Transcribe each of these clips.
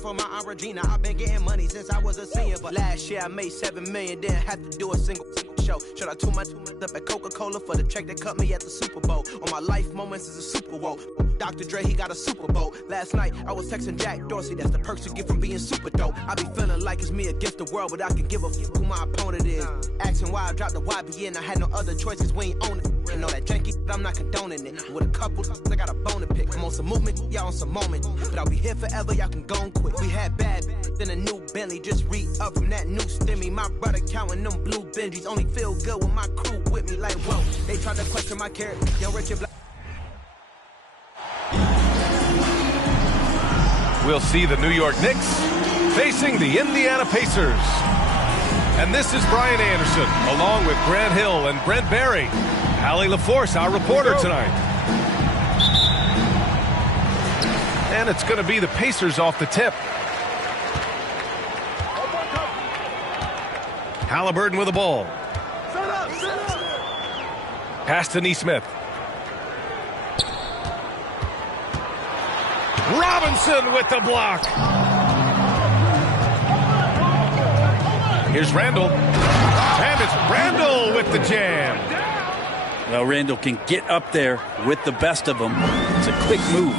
For my Aunt Regina, I've been getting money since I was a senior. But last year I made $7 million, didn't have to do a single show. Should I tune my up at Coca-Cola for the check that cut me at the Super Bowl? On my life moments is a Super Bowl. Dr. Dre, he got a Super Bowl. Last night I was texting Jack Dorsey, that's the perks you get from being super dope. I be feeling like it's me against the world, but I can give a f who my opponent is. Asking why I dropped the YBN, I had no other choices, we ain't own it. And know that janky, I'm not condoning it. With a couple, I got a bone to pick. I'm on some movement, y'all on some moment. But I'll be here forever, y'all can go and quit. We had bad, then a new Bentley, just re-up from that new stimmy. My brother counting them blue Benjis, only feel good with my crew with me. Like, whoa, they tried to question my character. Young Richard Black. We'll see the New York Knicks facing the Indiana Pacers. And this is Brian Anderson, along with Grant Hill and Brent Barry. Allie LaForce, our reporter tonight. And it's going to be the Pacers off the tip. Halliburton with the ball. Pass to Nesmith. Robinson with the block. Here's Randall. And it's Randall with the jam. Well, Randall can get up there with the best of them. It's a quick move.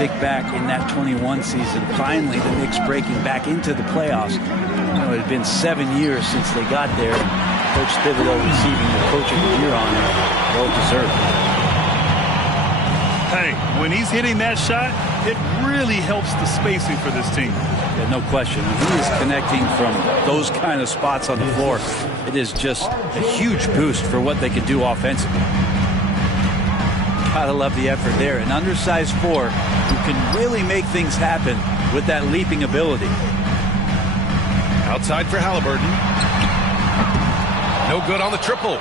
Big back in that 21 season. Finally, the Knicks breaking back into the playoffs. You know, it had been 7 years since they got there. Coach Thibodeau receiving the Coach of the Year honor. Well deserved. Hey, when he's hitting that shot, it really helps the spacing for this team. Yeah, no question. When he is connecting from those kind of spots on the floor, it is just a huge boost for what they can do offensively. Gotta love the effort there. An undersized four who can really make things happen with that leaping ability. Outside for Halliburton. No good on the triple.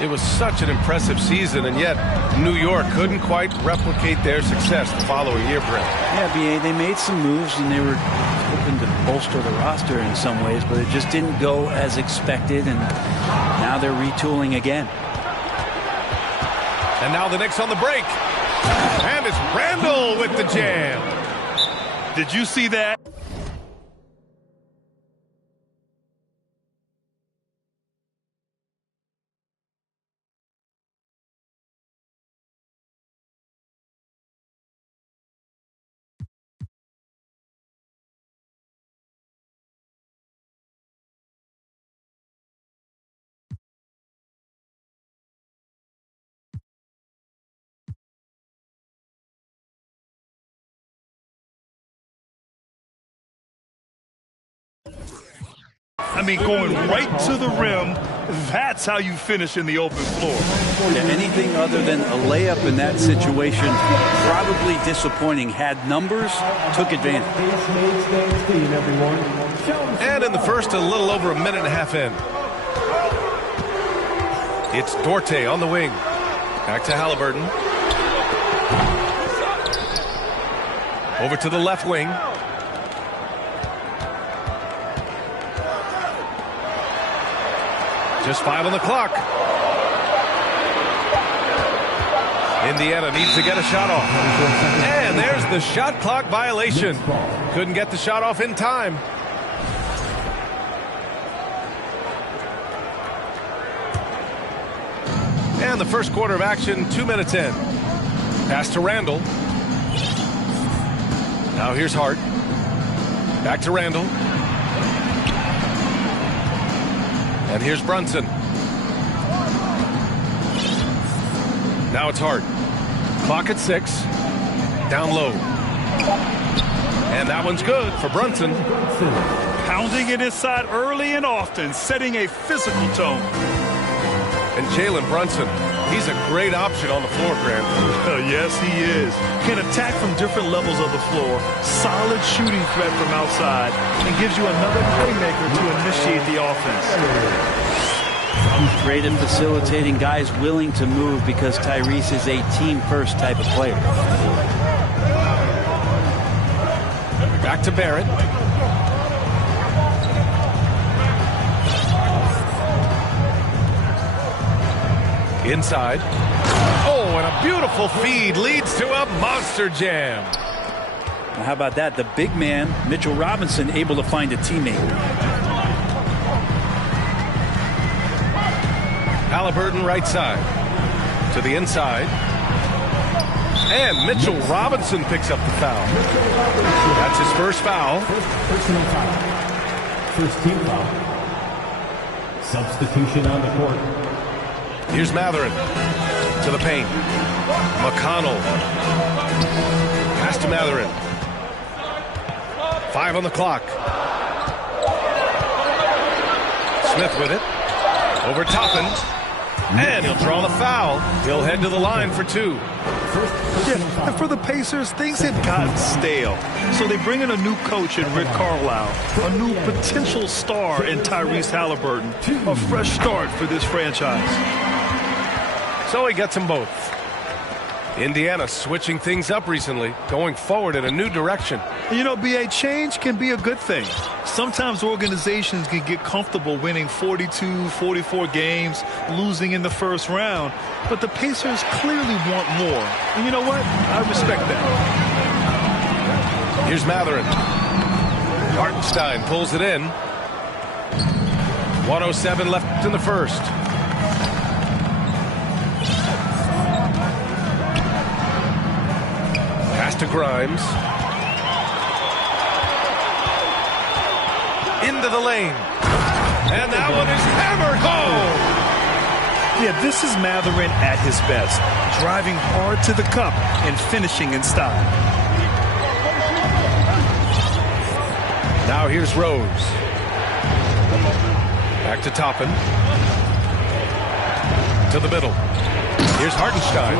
It was such an impressive season, and yet New York couldn't quite replicate their success the following year, Brent. Yeah, B.A., they made some moves, and they were hoping to bolster the roster in some ways, but it just didn't go as expected, and now they're retooling again. And now the Knicks on the break. And it's Randall with the jam. Did you see that? I mean, going right to the rim, that's how you finish in the open floor. Yeah, anything other than a layup in that situation, probably disappointing. Had numbers, took advantage. And in the first, a little over a minute and a half in. It's Dorte on the wing. Back to Halliburton. Over to the left wing. Just 5 on the clock. Indiana needs to get a shot off. And there's the shot clock violation. Couldn't get the shot off in time. And the first quarter of action, 2 minutes in. Pass to Randall. Now here's Hart. Back to Randall. And here's Brunson. Now it's Hart. Clock at 6. Down low. And that one's good for Brunson. Pounding it inside early and often, setting a physical tone. And Jalen Brunson, he's a great option on the floor, Grant. Yes, he is. Can attack from different levels of the floor. Solid shooting threat from outside. And gives you another playmaker to initiate the offense. He's great at facilitating guys willing to move because Tyrese is a team-first type of player. Back to Barrett. Inside. Oh, and a beautiful feed leads to a monster jam. Now, how about that? The big man, Mitchell Robinson, able to find a teammate. Halliburton right side to the inside. And Mitchell Robinson picks up the foul. That's his first foul. Personal foul. First team foul. Substitution on the court. Here's Matherin to the paint. McConnell. Pass to Matherin. 5 on the clock. Smith with it. Over Toppin. And he'll draw the foul. He'll head to the line for 2. Yeah, and for the Pacers, things had gotten stale. So they bring in a new coach in Rick Carlisle, a new potential star in Tyrese Halliburton, a fresh start for this franchise. So he gets them both. Indiana switching things up recently, going forward in a new direction. You know, BA, change can be a good thing. Sometimes organizations can get comfortable winning 42, 44 games, losing in the first round. But the Pacers clearly want more. And you know what? I respect that. Here's Matherin. Hartenstein pulls it in. 1:07 left in the first. Pass to Grimes. Into the lane. And that one is hammered home. Yeah, this is Matherin at his best. Driving hard to the cup and finishing in style. Now here's Rose. Back to Toppin. To the middle. Here's Hartenstein.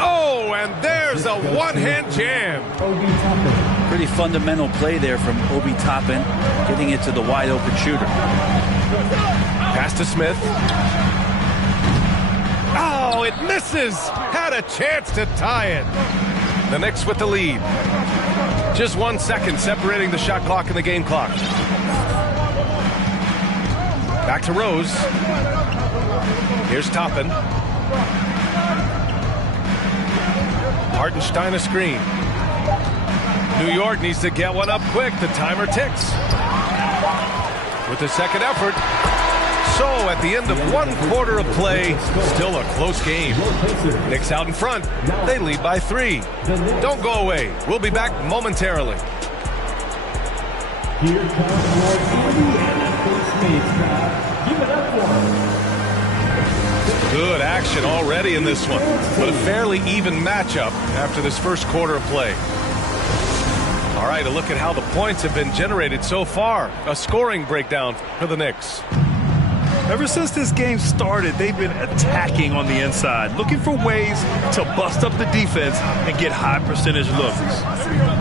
Oh, and there's a one-hand jam. Pretty fundamental play there from Obi Toppin, getting it to the wide-open shooter. Pass to Smith. Oh, it misses. Had a chance to tie it. The Knicks with the lead. Just 1 second separating the shot clock and the game clock. Back to Rose. Here's Toppin. Hartenstein a screen. New York needs to get one up quick. The timer ticks. With the second effort. So at the end of 1 quarter of play, still a close game. Knicks out in front. They lead by 3. Don't go away. We'll be back momentarily. Here comes your Indiana Postmates crowd. Give it up for him. Good action already in this one, but a fairly even matchup after this first quarter of play. All right, a look at how the points have been generated so far. A scoring breakdown for the Knicks. Ever since this game started, they've been attacking on the inside, looking for ways to bust up the defense and get high percentage looks.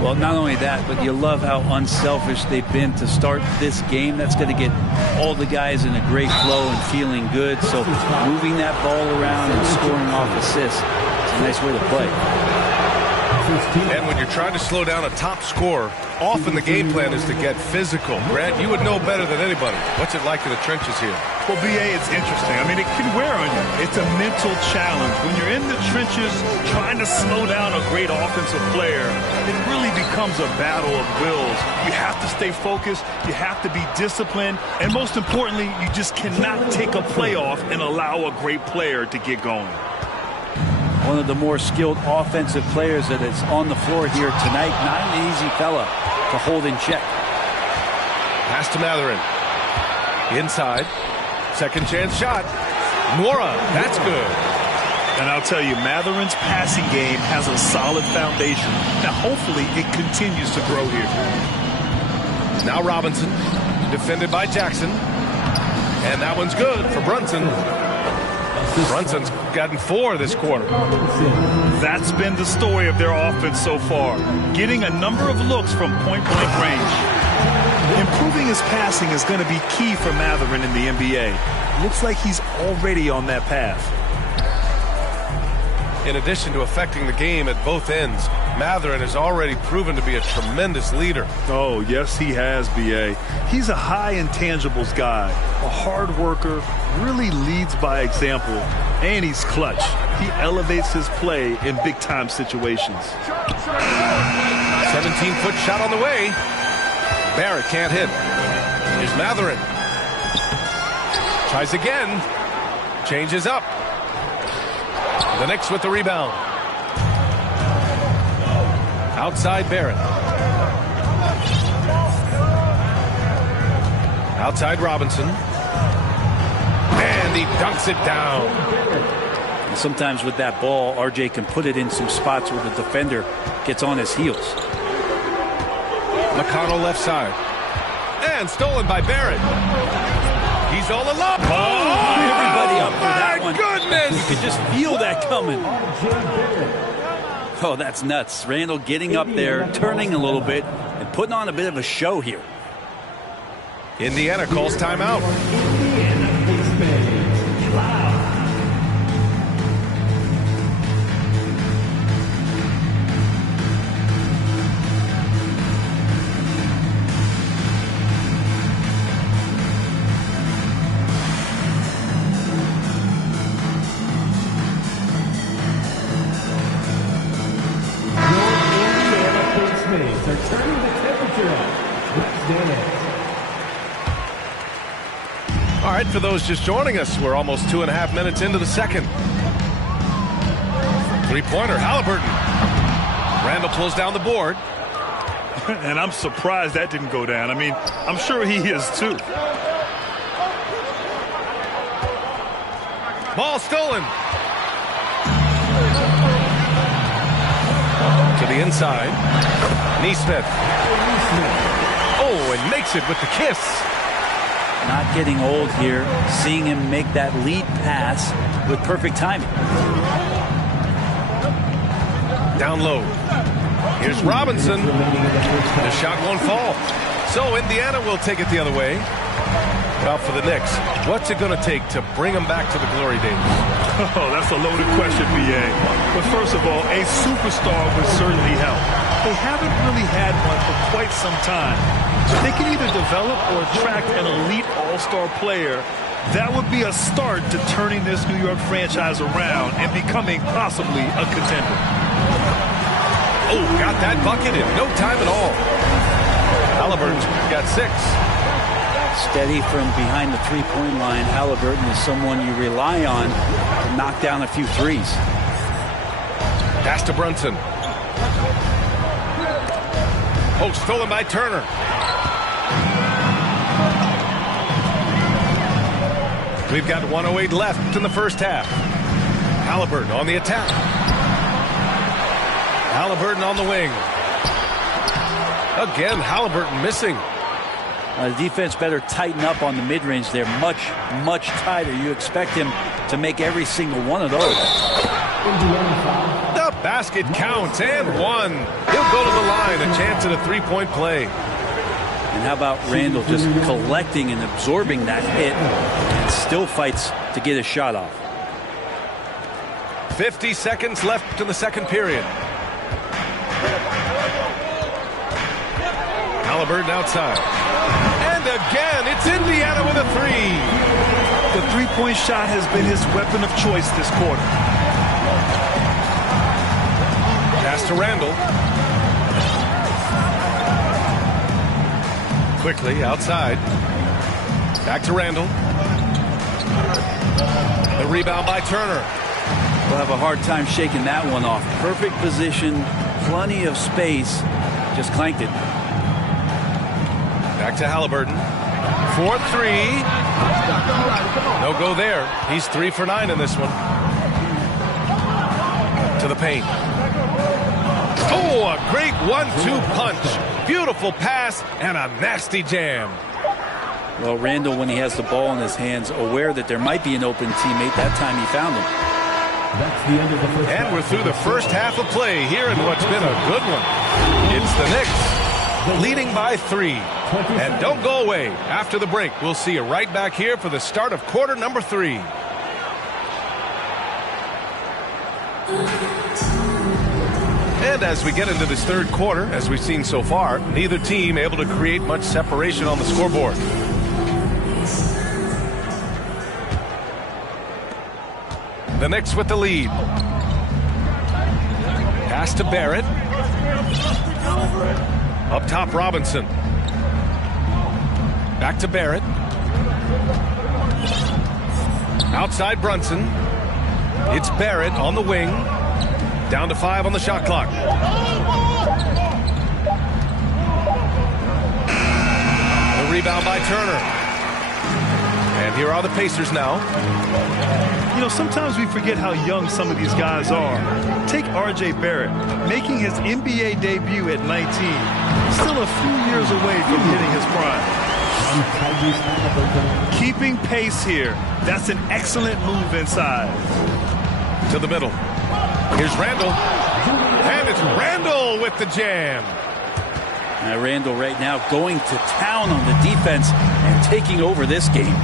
Well, not only that, but you love how unselfish they've been to start this game. That's going to get all the guys in a great flow and feeling good. So moving that ball around and scoring off assists, it's a nice way to play. And when you're trying to slow down a top scorer, often the game plan is to get physical. Grant, you would know better than anybody. What's it like in the trenches here? Well, BA, it's interesting. I mean, it can wear on you. It's a mental challenge. When you're in the trenches trying to slow down a great offensive player, it really becomes a battle of wills. You have to stay focused. You have to be disciplined. And most importantly, you just cannot take a play off and allow a great player to get going. One of the more skilled offensive players that is on the floor here tonight. Not an easy fella to hold in check. Pass to Matherin. Inside. Second chance shot. Nwora. That's good. And I'll tell you, Matherin's passing game has a solid foundation. Now, hopefully, it continues to grow here. Now Robinson. Defended by Jackson. And that one's good for Brunson. Brunson's gotten 4 this quarter. That's been the story of their offense so far, getting a number of looks from point-blank range. Improving his passing is going to be key for Matherin in the NBA. Looks like he's already on that path. In addition to affecting the game at both ends, Matherin has already proven to be a tremendous leader. Oh, yes, he has, B.A. He's a high intangibles guy, a hard worker, really leads by example, and he's clutch. He elevates his play in big-time situations. 17-foot shot on the way. Barrett can't hit. Here's Matherin. Tries again. Changes up. The Knicks with the rebound. Outside Barrett. Outside Robinson. And he dunks it down. And sometimes with that ball, RJ can put it in some spots where the defender gets on his heels. McConnell left side. And stolen by Barrett. He's all alone. Oh, everybody up for that one. My goodness. You could just feel that coming. Oh, that's nuts. Randall getting up there, turning a little bit, and putting on a bit of a show here. Indiana calls timeout. All right, for those just joining us, we're almost 2.5 minutes into the second. Three-pointer, Halliburton. Randall pulls down the board. And I'm surprised that didn't go down. I mean, I'm sure he is too. Ball stolen. To the inside. Neesmith. Oh, and makes it with the kiss. Not getting old here. Seeing him make that lead pass with perfect timing. Down low. Here's Robinson. The shot won't fall. So Indiana will take it the other way. Now for the Knicks. What's it going to take to bring them back to the glory days? Oh, that's a loaded question, B.A. But first of all, a superstar would certainly help. They haven't really had one for quite some time. If they can either develop or attract an elite all-star player, that would be a start to turning this New York franchise around and becoming possibly a contender. Oh, got that bucket in no time at all. Halliburton's got 6. Steady from behind the three-point line. Halliburton is someone you rely on to knock down a few threes. Pass to Brunson. Oh, stolen by Turner. We've got 1:08 left in the first half. Halliburton on the attack. Halliburton on the wing. Again, Halliburton missing. The defense better tighten up on the mid-range there. Much, much tighter. You expect him to make every single one of those. The basket counts and 1. He'll go to the line. A chance at a three-point play. And how about Randall just collecting and absorbing that hit and still fights to get a shot off. 50 seconds left in the second period. Halliburton outside. And again, it's Indiana with a 3. The three-point shot has been his weapon of choice this quarter. Pass to Randall. Quickly outside. Back to Randall. The rebound by Turner. We'll have a hard time shaking that one off. Perfect position, plenty of space. Just clanked it. Back to Halliburton. 4-3. No go there. He's 3 for 9 in this one. To the paint. Oh, a great 1-2 punch. Beautiful pass and a nasty jam. Well, Randall, when he has the ball in his hands, aware that there might be an open teammate, that time he found him. That's the end of the first And we're through the first half of play here in what's been a good one. It's the Knicks leading by 3. And don't go away. After the break, we'll see you right back here for the start of quarter number 3. And as we get into this third quarter, as we've seen so far, neither team able to create much separation on the scoreboard. The Knicks with the lead. Pass to Barrett. Up top, Robinson. Back to Barrett. Outside Brunson. It's Barrett on the wing. Down to 5 on the shot clock. The rebound by Turner. And here are the Pacers now. You know, sometimes we forget how young some of these guys are. Take R.J. Barrett, making his NBA debut at 19. Still a few years away from hitting his prime. Keeping pace here. That's an excellent move inside. To the middle. Here's Randall. And it's Randall with the jam. Now Randall right now going to town on the defense and taking over this game.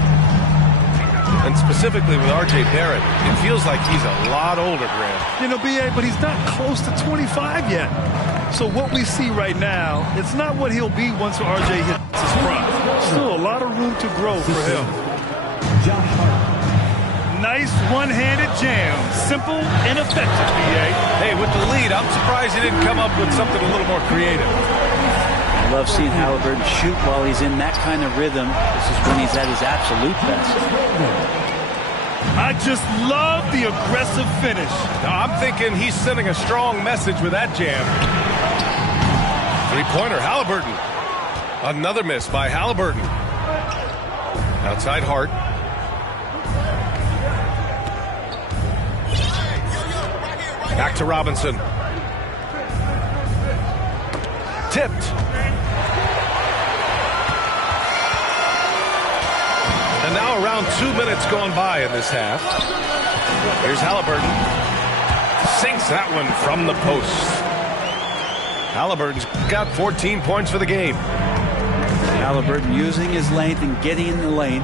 And specifically with R.J. Barrett, it feels like he's a lot older, Graham. You know, B.A., but he's not close to 25 yet. So what we see right now, it's not what he'll be once R.J. hits his prime. Still a lot of room to grow for him. Nice one-handed jam. Simple and effective, B.A. Hey, with the lead, I'm surprised he didn't come up with something a little more creative. I love seeing Halliburton shoot while he's in that kind of rhythm. This is when he's at his absolute best. I just love the aggressive finish. Now, I'm thinking he's sending a strong message with that jam. Three-pointer, Halliburton. Another miss by Halliburton. Outside Hart. Back to Robinson. Tipped. And now around 2 minutes gone by in this half. Here's Halliburton. Sinks that one from the post. Halliburton's got 14 points for the game. Halliburton using his length and getting in the lane.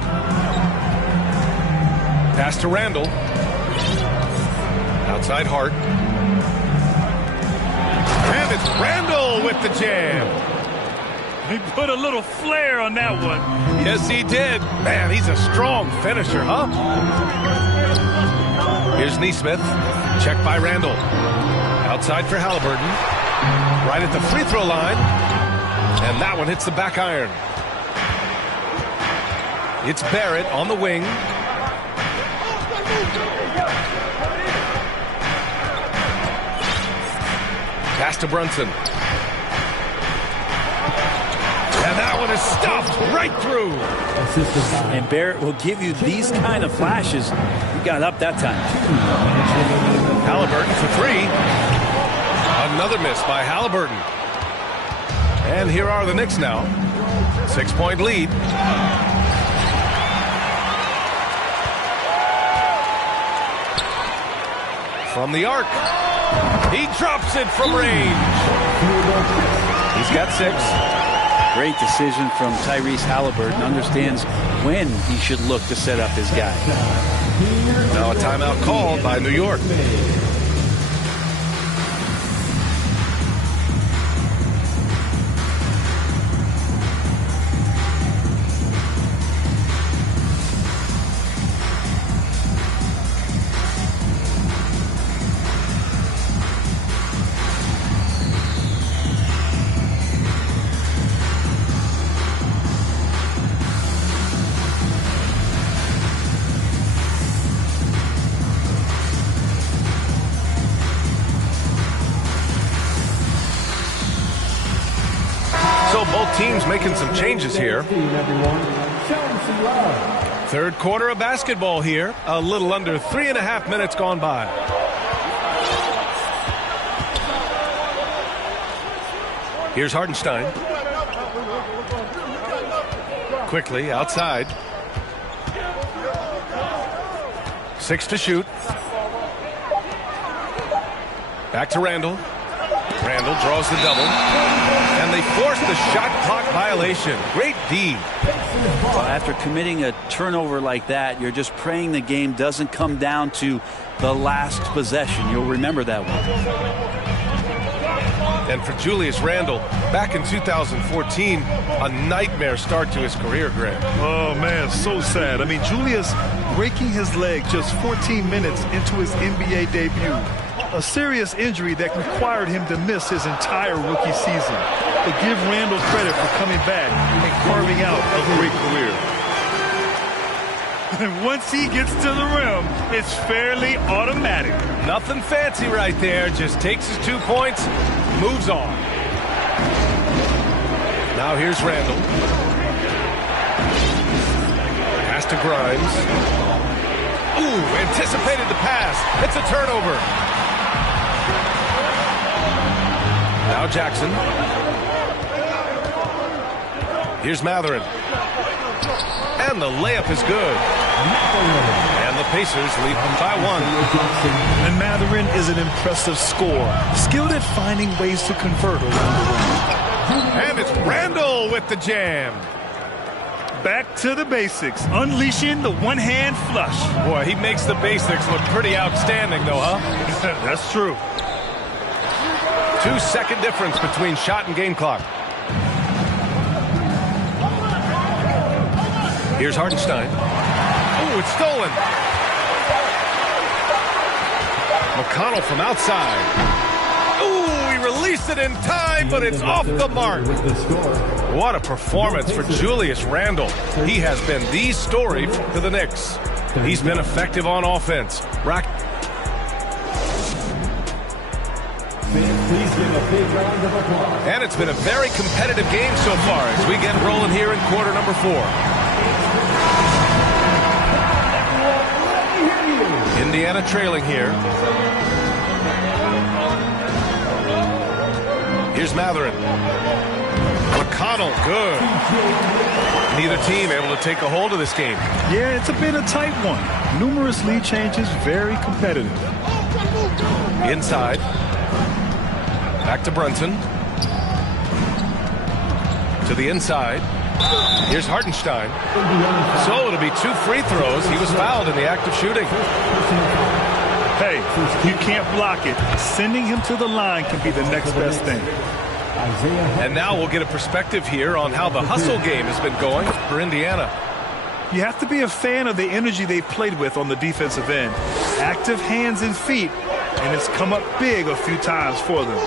Pass to Randall. Outside Hart. And it's Randall with the jam. He put a little flair on that one. Yes, he did. Man, he's a strong finisher, huh? Here's Neesmith. Checked by Randall. Outside for Halliburton. Right at the free throw line. And that one hits the back iron. It's Barrett on the wing. Pass to Brunson. And that one is stuffed right through. And Barrett will give you these kind of flashes. He got up that time. Halliburton for three. Another miss by Halliburton. And here are the Knicks now. 6-point lead. From the arc. He drops it from range. He's got 6. Great decision from Tyrese Halliburton. Understands when he should look to set up his guy. Now a timeout called by New York. Teams making some changes here. Third quarter of basketball here. A little under 3.5 minutes gone by. Here's Hartenstein. Quickly outside. 6 to shoot. Back to Randall. Randall draws the double. And they force the shot clock violation. Great D. Well, after committing a turnover like that, you're just praying the game doesn't come down to the last possession. You'll remember that one. And for Julius Randle, back in 2014, a nightmare start to his career, Greg. Oh, man, so sad. I mean, Julius breaking his leg just 14 minutes into his NBA debut. a serious injury that required him to miss his entire rookie season. But give Randall credit for coming back and carving out a great career. And once he gets to the rim, it's fairly automatic. Nothing fancy right there. Just takes his 2 points, moves on. Now here's Randall. Pass to Grimes. Ooh, anticipated the pass. It's a turnover. Now Jackson. Here's Matherin. And the layup is good. And the Pacers lead by 1. And Matherin is an impressive scorer, skilled at finding ways to convert around the rim. And it's Randall with the jam. Back to the basics, unleashing the one-hand flush. Boy, he makes the basics look pretty outstanding, though, huh? That's true. 2-second difference between shot and game clock. Here's Hartenstein. Oh, it's stolen. McConnell from outside. Ooh, he released it in time, but it's off the mark. What a performance for Julius Randle. He has been the story for the Knicks. He's been effective on offense. And it's been a very competitive game so far as we get rolling here in quarter number 4. Indiana trailing here. Here's Matherin. McConnell, good. Neither team able to take a hold of this game. Yeah, it's been a tight one. Numerous lead changes, very competitive. Inside. Back to Brunson. To the inside. Here's Hartenstein. So it'll be 2 free throws. He was fouled in the act of shooting. Hey, you can't block it. Sending him to the line can be the next best thing. And now we'll get a perspective here on how the hustle game has been going for Indiana. You have to be a fan of the energy they've played with on the defensive end. Active hands and feet, and it's come up big a few times for them.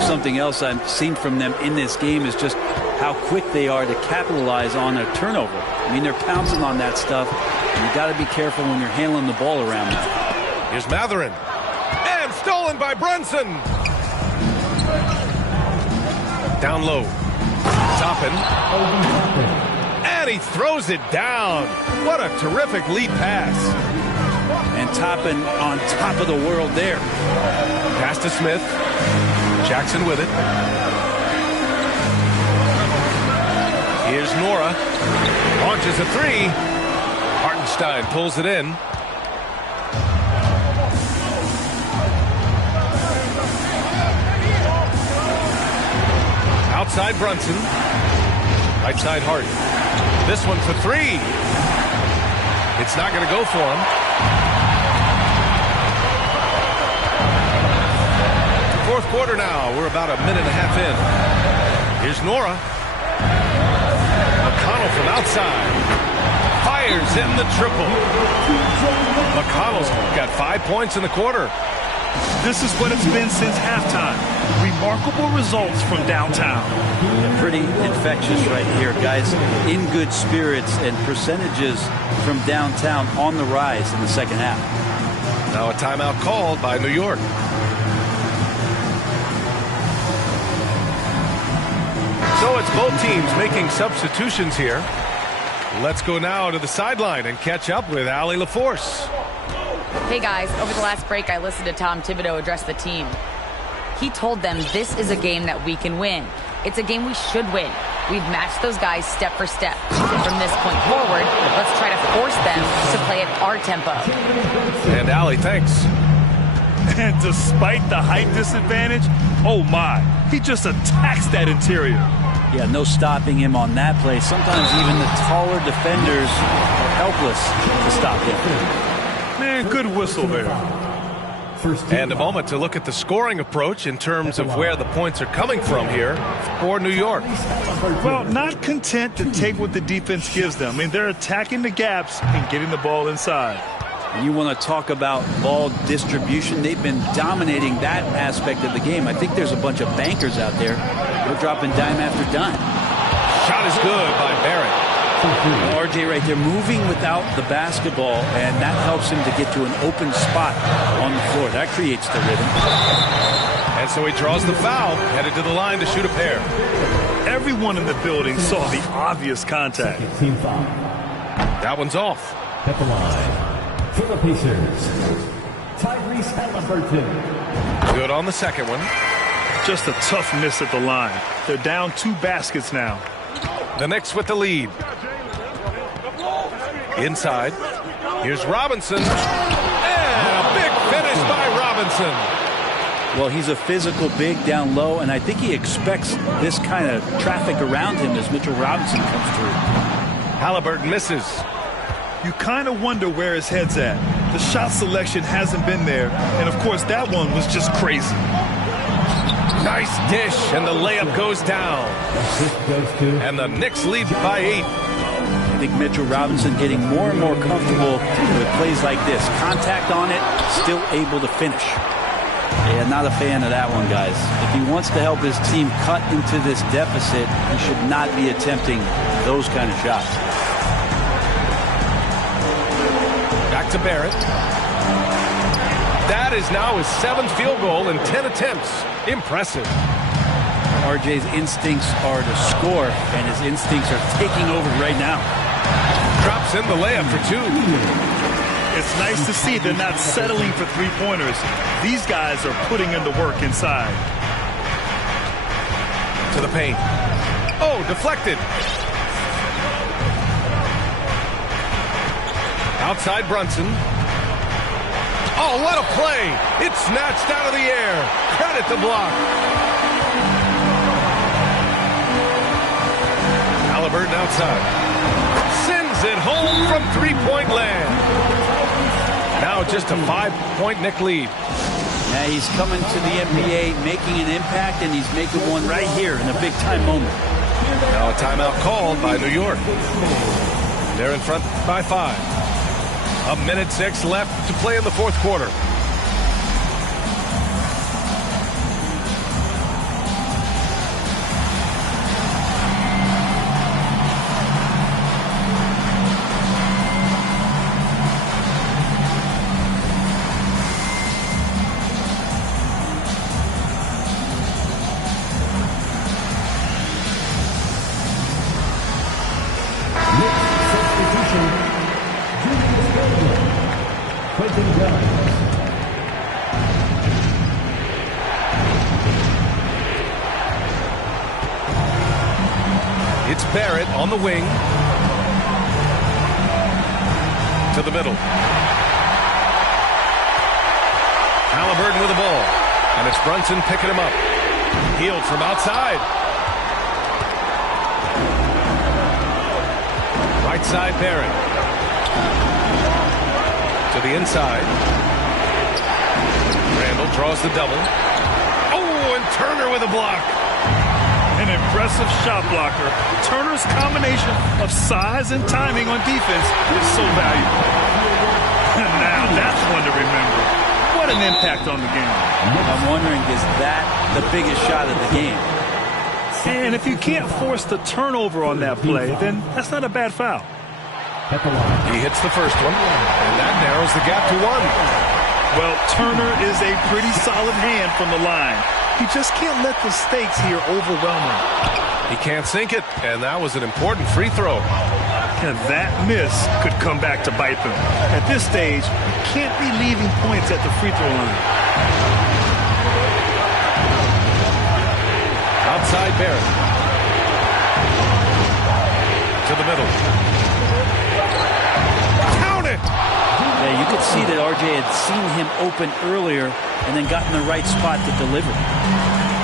Something else I've seen from them in this game is just how quick they are to capitalize on a turnover. I mean, they're pouncing on that stuff, and you got to be careful when you're handling the ball around them. Here's Matherin. And stolen by Brunson. Down low. Toppin. And he throws it down. What a terrific lead pass. And Toppin on top of the world there. Pass to Smith. Jackson with it. Here's Nora. Launches a 3. Hartenstein pulls it in. Outside Brunson. Right side Harden. This one for 3. It's not going to go for him. Fourth quarter now. We're about a minute and a half in. Here's Nora. McConnell from outside. Fires in the triple. McConnell's got 5 points in the quarter. This is what it's been since halftime. Remarkable results from downtown. Pretty infectious right here, guys. In good spirits and percentages from downtown on the rise in the second half. Now a timeout called by New York. So it's both teams making substitutions here. Let's go now to the sideline and catch up with Allie LaForce. Hey guys, over the last break I listened to Tom Thibodeau address the team. He told them this is a game that we can win. It's a game we should win. We've matched those guys step for step. And from this point forward, let's try to force them to play at our tempo. And Allie, thanks. And despite the height disadvantage, oh my, he just attacks that interior. Yeah, no stopping him on that play. Sometimes even the taller defenders are helpless to stop him. Man, good whistle there. And a moment to look at the scoring approach in terms of where the points are coming from here for New York. Well, not content to take what the defense gives them. I mean, they're attacking the gaps and getting the ball inside. And you want to talk about ball distribution. They've been dominating that aspect of the game. I think there's a bunch of bankers out there. They're dropping dime after dime. Shot is good by Barrett. RJ right there moving without the basketball, and that helps him to get to an open spot on the floor. That creates the rhythm. And so he draws the foul, headed to the line to shoot a pair. Everyone in the building saw the obvious contact. Team foul. That one's off. At the line. For the Pacers, Tyrese Halliburton. Good on the second one. Just a tough miss at the line. They're down 2 baskets now. The Knicks with the lead. Inside. Here's Robinson. And a big finish by Robinson. Well, he's a physical big down low, and I think he expects this kind of traffic around him as Mitchell Robinson comes through. Halliburton misses. You kind of wonder where his head's at. The shot selection hasn't been there, and of course that one was just crazy. Nice dish, and the layup goes down. And the Knicks lead by 8. I think Mitchell Robinson getting more and more comfortable with plays like this. Contact on it, still able to finish. Yeah, not a fan of that one, guys. If he wants to help his team cut into this deficit, he should not be attempting those kind of shots. Back to Barrett. That is now his 7th field goal in 10 attempts. Impressive. RJ's instincts are to score, and his instincts are taking over right now. Drops in the layup for 2. It's nice to see they're not settling for 3-pointers. These guys are putting in the work inside. To the paint. Oh, deflected. Outside Brunson. Oh, what a play. It's snatched out of the air. Credit the block. Halliburton outside. Sends it home from 3-point land. Now just a 5-point Knick lead. Now he's coming to the NBA, making an impact, and he's making one right here in a big-time moment. Now a timeout called by New York. They're in front by 5. 1:06 left to play in the 4th quarter. It's Barrett on the wing. To the middle. Halliburton with the ball. And it's Brunson picking him up. Healed from outside. Right side, Barrett. To the inside. Randall draws the double. Oh, and Turner with a block. An impressive shot blocker. Turner's combination of size and timing on defense is so valuable. Now that's one to remember. What an impact on the game. I'm wondering, is that the biggest shot of the game? And if you can't force the turnover on that play, then that's not a bad foul. He hits the first one, and that narrows the gap to 1. Well, Turner is a pretty solid hand from the line. He just can't let the stakes here overwhelm him. He can't sink it, and that was an important free throw. And that miss could come back to bite them. At this stage, you can't be leaving points at the free throw line. Outside Barrett. To the middle. Count it! Yeah, you could see that RJ had seen him open earlier and then got in the right spot to deliver.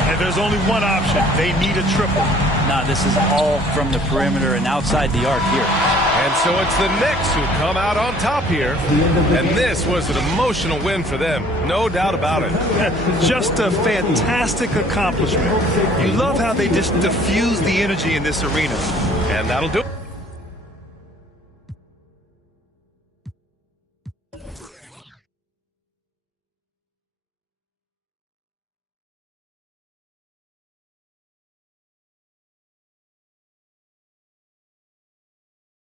And there's only one option. They need a triple. Nah, this is all from the perimeter and outside the arc here. And so it's the Knicks who come out on top here. And this was an emotional win for them. No doubt about it. Just a fantastic accomplishment. You love how they just diffuse the energy in this arena. And that'll do it.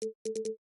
it.